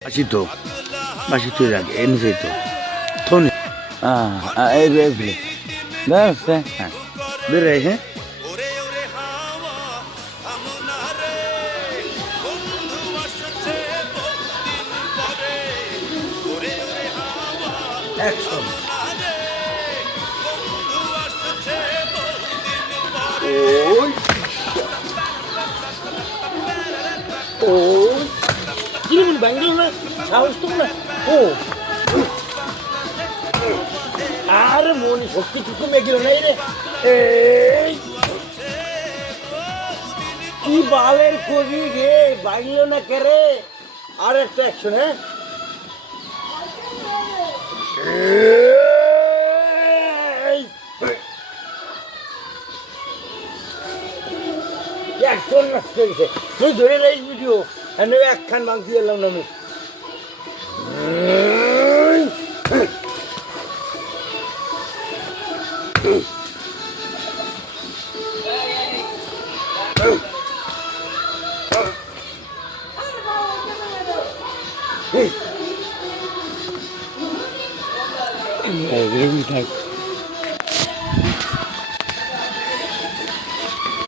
Masih tu, masih tu lagi. Ini situ. Tony. Every. That's it. Beres, eh? Action. Ini mau dibanggil lah, saus tuh lah. Are mau nih sakti cukup megil nih deh. কি বালের কবি রে বাইলো না করে আর একটা action হ্যাঁ action নষ্ট হয়েছে তুই ধরে লাইস ভিডিও এনে একখান ভাঙছি এলাম না আমি Every time.